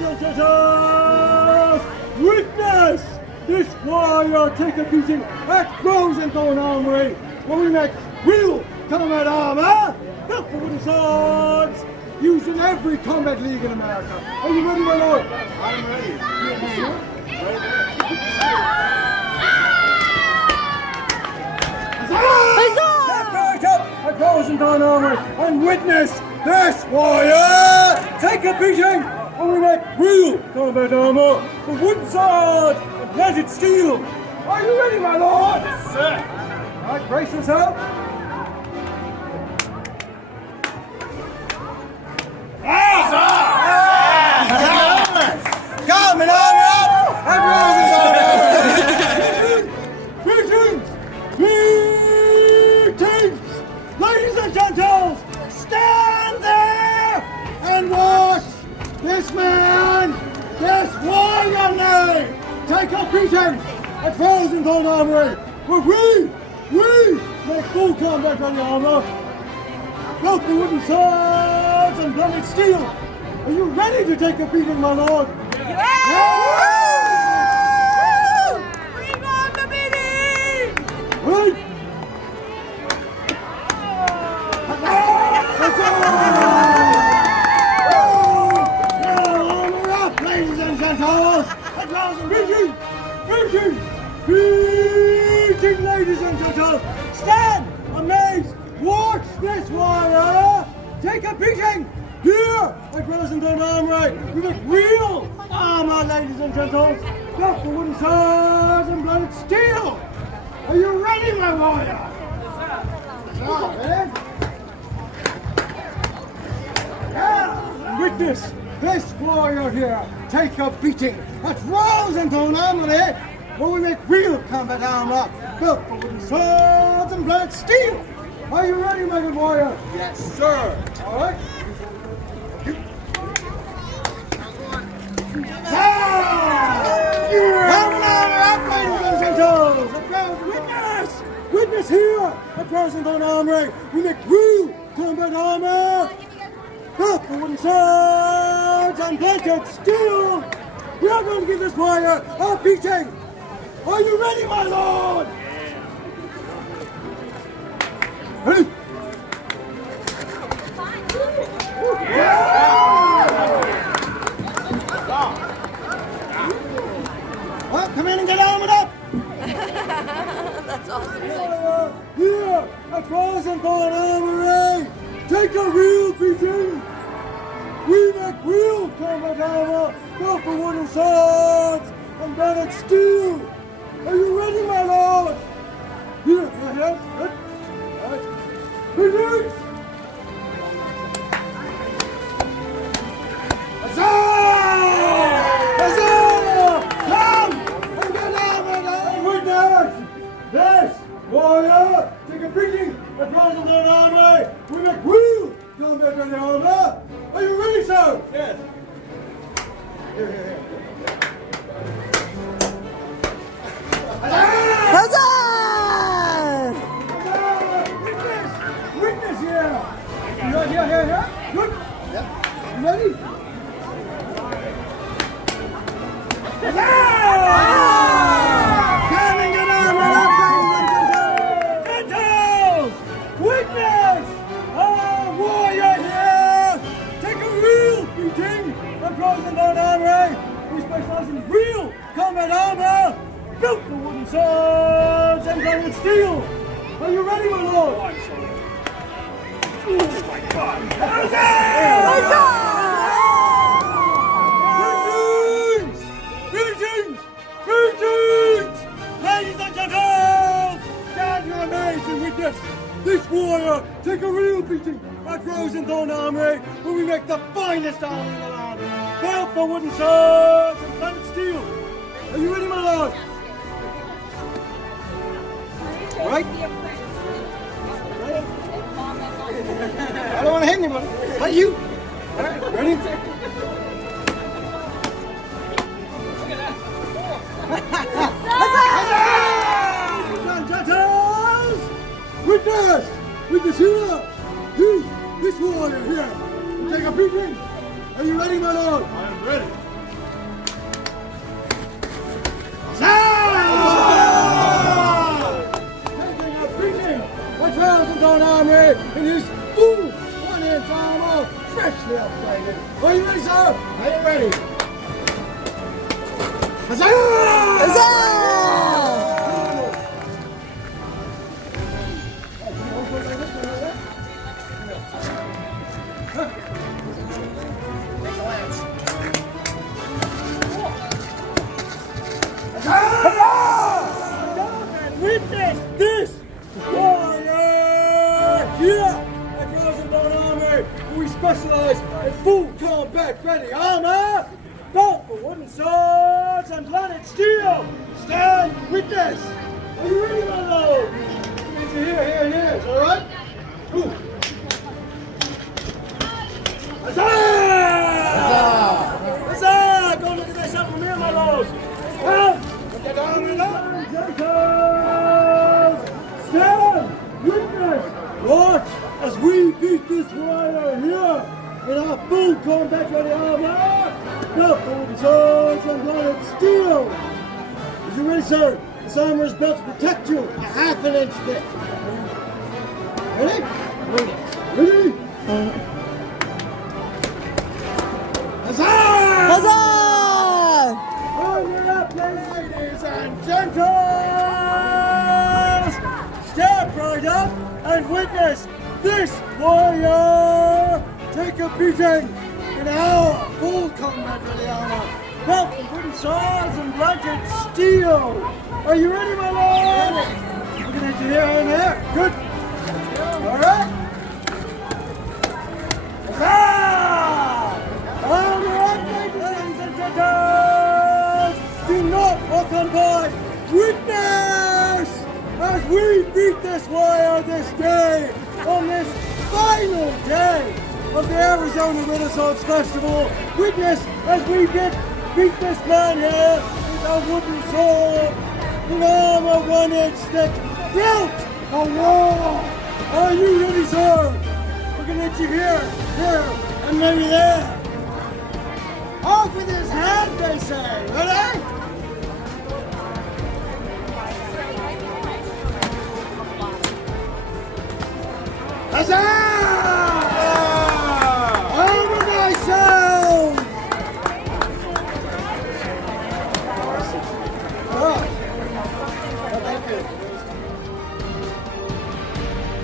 ladies and gentlemen, witness this warrior take a beating at Thorn Armory, where we make real combat armor, built for wooden swords, used in every combat league in America. Are you ready, my lord? I'm ready. At Thorn Armory, and witness this warrior take a beating when we make real combat armor for wooden swords and plated steel. Are you ready, my lord? Yes, sir. All right, brace yourself. Coming armor up! Greetings! Greetings! Ladies and gentles, stand there and watch this man, this warrior lady, take a beating at Thorn Armory, where we make full combat ready armor, built for wooden swords and bladed steel. Are you ready to take a beating, my lord? Yeah! Bring on the meeting! Right. Armor up, ladies and gentlemen! Beating, ladies and gentlemen! Stand amazed! Watch this warrior take a beating! Here at Thorn Armory, we make real armor, ladies and gentlemen! Built for wooden swords and bladed steel! Are you ready, my warrior? Witness this warrior here take a beating at Thorn Armory, where we make real combat armor built for wooden swords and bladed steel. Are you ready, my good warrior? Yes, sir. All right. Coming armor up, ladies and gentlemen! Witness here at Thorn Armory, we make real combat armor built for wooden swords and plated steel. We are going to give this warrior a beating. Are you ready, my lord? Ready? Well, come in and get armored up. That's awesome. Here at Thorn Armory, take a real beating. We make real combat armor built for wooden swords and bladed steel. Are you ready, my lord? Here. Good. All right. Beatings. Huzzah! Come and get armored and witness this warrior take a beating at Thorn Armory. We make real combat ready armor. Are you ready, sir? Yes. Here. Huzzah! Witness here. Here. Good. Yep. You ready? Coming and armored up, ladies and gentlemen! Witness our warrior here! Take a real beating at Thorn Armory! We specialize in real combat armor built for wooden swords and bladed steel! Are you ready, my lord? Oh, I'm sorry. Oh my God. Greetings! Ladies and gentlemen! Stand your amazed and witness this warrior take a real beating at Thorn Armory, where we make the finest armor in the land, built for wooden swords and bladed steel. Are you ready, my lord? All right? I don't want to hit anybody. But you. All right, ready? Witness here! This warrior here! Take a beating! Are you ready, my lord? I'm ready. now freshly upgraded. Are you ready, sir? Are you ready? Huzzah! Huzzah! Witness this warrior here at Armory. We specialize in full combat ready armor, built for wooden swords and planet steel. Stand witness. Are you ready, my lord? Here. Is all right? Ooh. Huzzah! Huzzah! Go look at this up from here, my lord. Well, look at armor up. Stand witness. Watch as we beat this warrior here in our full combat ready armor, built for wooden swords and planet steel. Is you ready, sir? This armor is built to protect you a half an inch thick. Ready? Ready? Huzzah! Huzzah! Armor up, ladies and gentles! Step right up and witness this warrior take a beating in our full combat ready armor, built from wooden swords and blanket steel. Are you ready, my lord? Looking at you here and there. Good. All right. Huzzah! Armor up, ladies and gentles! Do not walk on by. Witness as we beat this warrior this day, on this final day of the Arizona Renaissance Festival. Witness as we beat this man here with a wooden sword, an armor 1 inch thick, built for war. Are you ready, sir? Looking at you here, and maybe there. Off with his hand, they say. Ready? Huzzah!